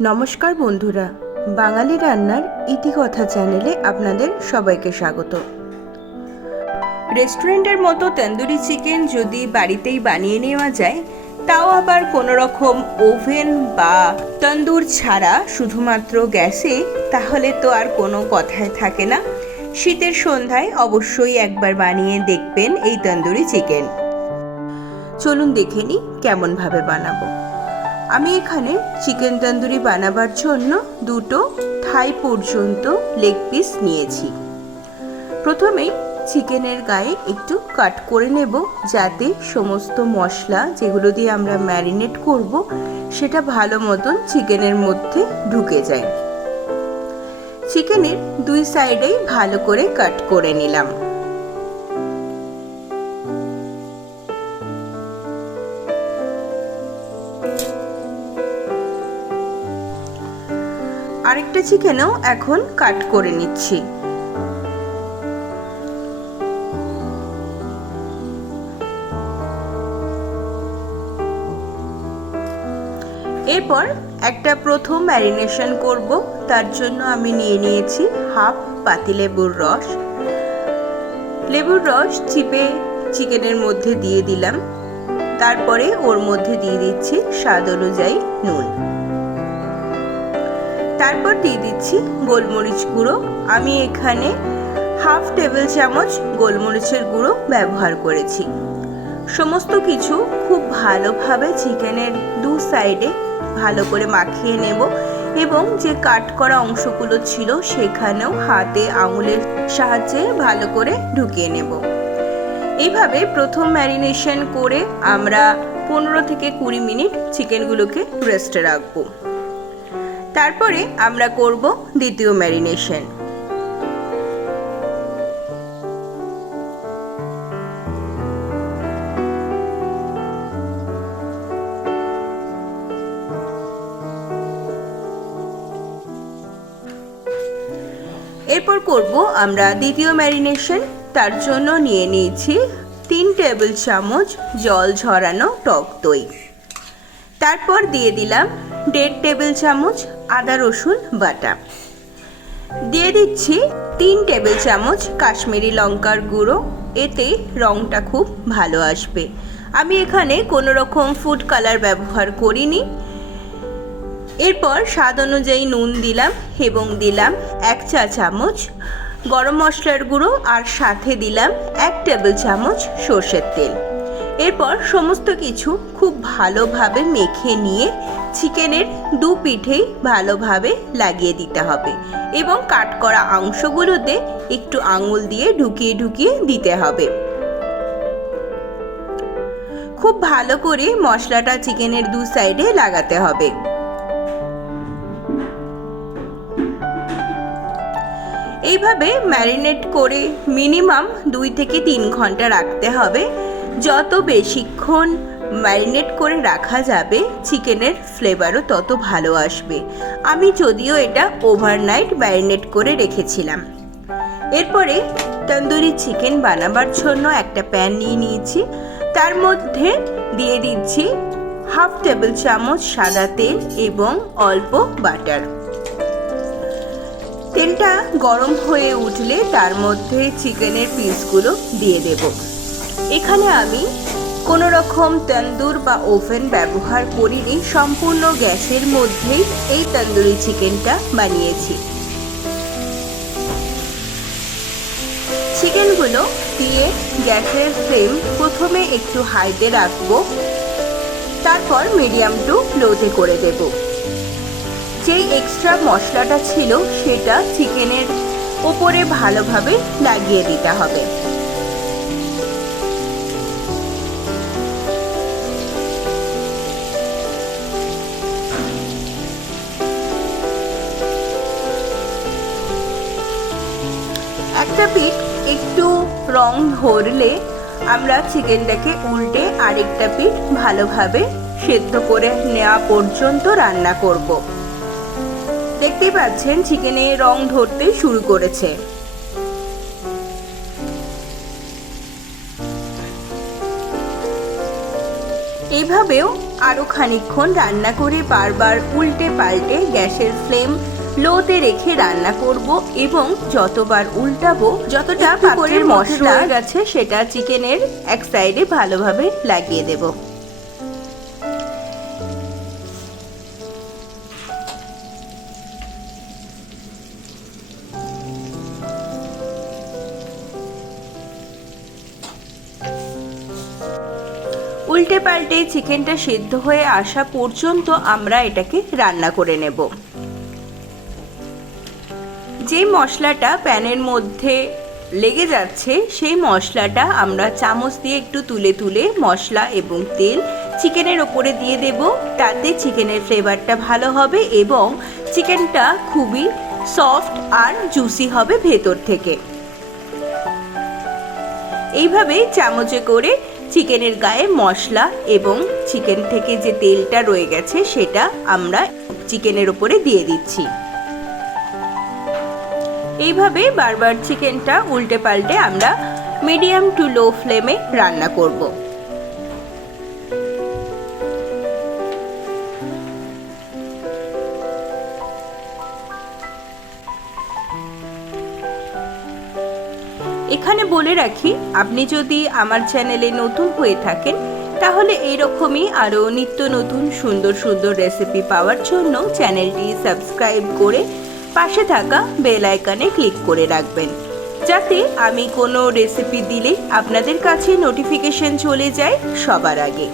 নমস্কার বন্ধুরা, বাঙালি রান্নার ইতিকথা চ্যানেলে আপনাদের সবাইকে স্বাগত। রেস্টুরেন্টের মতো তন্দুরি চিকেন যদি বাড়িতেই বানিয়ে নেওয়া যায়, তাও আবার কোনো রকম ওভেন বা তন্দুর ছাড়া শুধুমাত্র গ্যাসে, তাহলে তো আর কোনো কথাই থাকে না। শীতের সন্ধ্যায় অবশ্যই একবার বানিয়ে দেখবেন এই তন্দুরি চিকেন। চলুন দেখে নিই কেমনভাবে বানাবো। আমি এখানে চিকেন তন্দুরি বানাবার জন্য দুটো থাই পর্যন্ত লেগ পিস নিয়েছি। প্রথমেই চিকেনের গায়ে একটু কাট করে নেব যাতে সমস্ত মশলা যেগুলো দিয়ে আমরা ম্যারিনেট করব সেটা ভালো মতন চিকেনের মধ্যে ঢুকে যায়। চিকেনের দুই সাইডেই ভালো করে কাট করে নিলাম। আরেকটা চিকেনও এখন কাট করে নিচ্ছি। এরপর একটা প্রথম ম্যারিনেশন করব, তার জন্য আমি নিয়ে নিয়েছি হাফ পাতিলেবুর রস। লেবুর রস চিপে চিকেনের মধ্যে দিয়ে দিলাম। তারপরে ওর মধ্যে দিয়ে দিচ্ছি স্বাদ অনুযায়ী নুন। তারপর দিয়ে দিচ্ছি গোলমরিচ গুঁড়ো। আমি এখানে হাফ টেবিল চামচ গোলমরিচের গুঁড়ো ব্যবহার করেছি। সমস্ত কিছু খুব ভালোভাবে চিকেনের দু সাইডে ভালো করে মাখিয়ে নেব এবং যে কাট করা অংশগুলো ছিল সেখানেও হাতে আঙুলের সাহায্যে ভালো করে ঢুকিয়ে নেব। এইভাবে প্রথম ম্যারিনেশন করে আমরা পনেরো থেকে কুড়ি মিনিট চিকেনগুলোকে রেস্টে রাখব। তারপরে আমরা করব দ্বিতীয় ম্যারিনেশন। এরপর করব আমরা দ্বিতীয় ম্যারিনেশন। তার জন্য নিয়ে নিয়েছি তিন টেবিল চামচ জল ঝরানো টক দই। তারপর দিয়ে দিলাম দেড় টেবিল চামচ আদা, রসুন, বাটা। দিয়ে দিচ্ছি তিন টেবিল চামচ কাশ্মীরি লঙ্কার গুঁড়ো। এতে রঙটা খুব ভালো আসবে। আমি এখানে কোনো রকম ফুড কালার ব্যবহার করিনি। এরপর স্বাদ অনুযায়ী নুন দিলাম এবং দিলাম এক চা চামচ গরম মশলার গুঁড়ো আর সাথে দিলাম এক টেবিল চামচ সর্ষের তেল। এরপর সমস্ত কিছু খুব ভালোভাবে মেখে নিয়ে চিকেনের দু পিঠেই ভালোভাবে লাগিয়ে দিতে হবে এবং কাট করা অংশগুলোতে একটু আঙুল দিয়ে ঢুকিয়ে ঢুকিয়ে দিতে হবে। খুব ভালো করে মশলাটা চিকেনের দু সাইডে লাগাতে হবে। এইভাবে ম্যারিনেট করে মিনিমাম দুই থেকে তিন ঘণ্টা রাখতে হবে। যত বেশিক্ষণ ম্যারিনেট করে রাখা যাবে, চিকেনের ফ্লেভারও তত ভালো আসবে। আমি যদিও এটা ওভারনাইট ম্যারিনেট করে রেখেছিলাম। এরপরে তন্দুরি চিকেন বানাবার জন্য একটা প্যান নিয়ে নিয়েছি। তার মধ্যে দিয়ে দিচ্ছি হাফ টেবিল চামচ সাদা তেল এবং অল্প বাটার তেলটা গরম হয়ে উঠলে তার মধ্যে চিকেনের পিসগুলো দিয়ে দেব। এখানে আমি কোনো রকম তন্দুর বা ওভেন ব্যবহার করিনি, সম্পূর্ণ গ্যাসের মধ্যেই এই তন্দুরি চিকেনটা বানিয়েছি। চিকেনগুলো দিয়ে গ্যাসের ফ্লেম প্রথমে একটু হাইতে রাখব, তারপর মিডিয়াম টু লোতে করে দেব। যেই এক্সট্রা মশলাটা ছিল, সেটা চিকেনের ওপরে ভালোভাবে লাগিয়ে দিতে হবে। পিঠ একটু রং ধরলে আমরা চিকেনটাকে উল্টে আরেকটা পিঠ ভালোভাবে সেদ্ধ করে নেওয়া পর্যন্ত রান্না করব। দেখতেই পাচ্ছেন চিকেনে রং ধরতে শুরু করেছে। এইভাবেও আরও খানিকক্ষণ রান্না করে বারবার উল্টে পাল্টে গ্যাসের ফ্লেম লোতে রেখে রান্না করব এবং যতবার উল্টাবো যতটা পাপড়ের মশলা গেছে সেটা চিকেনের এক সাইডে ভালোভাবে লাগিয়ে দেব। উল্টে পাল্টে চিকেনটা সিদ্ধ হয়ে আসা পর্যন্ত আমরা এটাকে রান্না করে নেব। যে মশলাটা প্যানের মধ্যে লেগে যাচ্ছে, সেই মশলাটা আমরা চামচ দিয়ে একটু তুলে তুলে মশলা এবং তেল চিকেনের ওপরে দিয়ে দেব। তাতে চিকেনের ফ্লেভারটা ভালো হবে এবং চিকেনটা খুবই সফট আর জুসি হবে ভেতর থেকে। এইভাবে চামচে করে চিকেনের গায়ে মশলা এবং চিকেন থেকে যে তেলটা রয়ে গেছে, সেটা আমরা চিকেনের ওপরে দিয়ে দিচ্ছি। এইভাবে বারবার চিকেনটা উল্টে পাল্টে আমরা মিডিয়াম টু লো ফ্লেমে রান্না করব। এখানে বলে রাখি, আপনি যদি আমার চ্যানেলে নতুন হয়ে থাকেন, তাহলে এইরকমই আরও নিত্য নতুন সুন্দর সুন্দর রেসিপি পাওয়ার জন্য চ্যানেলটি সাবস্ক্রাইব করে পাশে থাকা বেল আইকনে ক্লিক করে রাখবেন। যাতে আমি কোনো রেসিপি দিলে আপনাদের কাছে নোটিফিকেশন চলে যায় সবার আগে।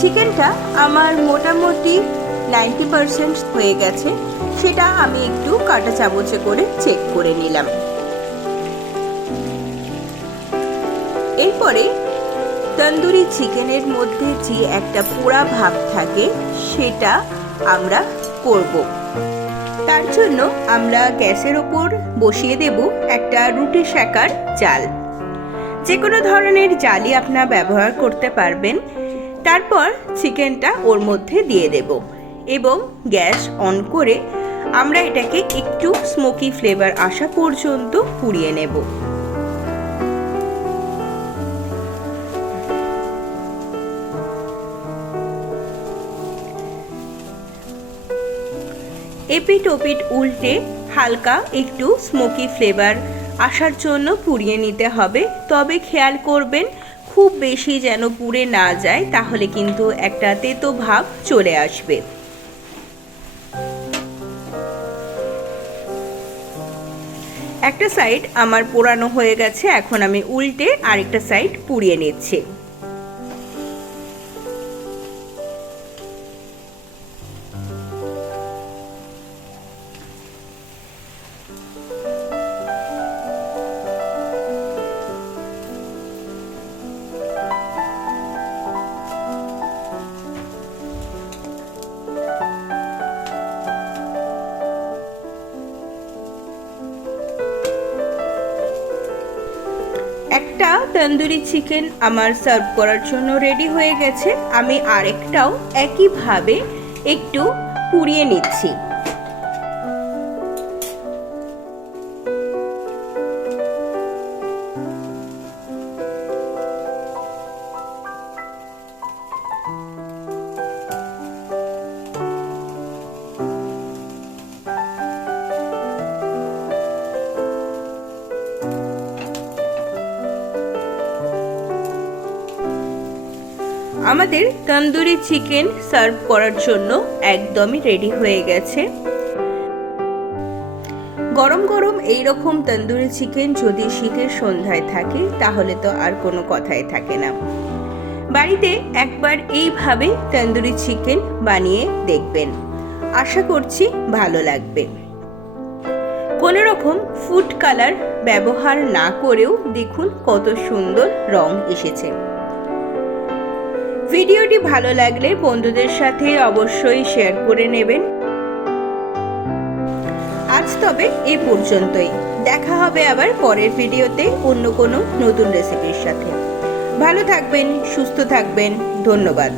চিকেনটা আমার মোটামুটি নাইনটি পারসেন্ট হয়ে গেছে। সেটা আমি একটু কাটা চামচে করে চেক করে নিলাম। এরপরে তন্দুরি চিকেনের মধ্যে যে একটা পোড়া ভাব থাকে, সেটা আমরা করব। তার জন্য আমরা গ্যাসের ওপর বসিয়ে দেব একটা রুটি শেখার জাল। যে কোনো ধরনের জালি আপনারা ব্যবহার করতে পারবেন। তারপর চিকেনটা ওর মধ্যে দিয়ে দেব এবং গ্যাস অন করে আমরা এটাকে একটু স্মোকি ফ্লেভার আসা পর্যন্ত পুড়িয়ে নেব। এপিট ওপিট উল্টে হালকা একটু স্মোকি ফ্লেভার আসার জন্য পুড়িয়ে নিতে হবে। তবে খেয়াল করবেন খুব বেশি যেন পুড়ে না যায়, তাহলে কিন্তু একটা তেতো ভাব চলে আসবে। একটা সাইড আমার পোড়ানো হয়ে গেছে, এখন আমি উল্টে আরেকটা সাইড পুড়িয়ে নিচ্ছি। তন্দুরি চিকেন আমার সার্ভ করার জন্য রেডি হয়ে গেছে। আমি আরেকটাও একইভাবে একটু পুড়িয়ে নিচ্ছি। আমাদের তন্দুরি চিকেন সার্ভ করার জন্য একদমই রেডি হয়ে গেছে। গরম গরম এই রকম তন্দুরি চিকেন যদি শীতের সন্ধ্যায় থাকে, তাহলে তো আর কোনো কথাই থাকে না। বাড়িতে একবার এইভাবে তন্দুরি চিকেন বানিয়ে দেখবেন। আশা করছি ভালো লাগবে। কোনো রকম ফুড কালার ব্যবহার না করেও দেখুন কত সুন্দর রং এসেছে। ভিডিওটি ভালো লাগলে বন্ধুদের সাথে অবশ্যই শেয়ার করে নেবেন। আজ তবে এ পর্যন্তই। দেখা হবে আবার পরের ভিডিওতে অন্য কোনো নতুন রেসিপির সাথে। ভালো থাকবেন, সুস্থ থাকবেন, ধন্যবাদ।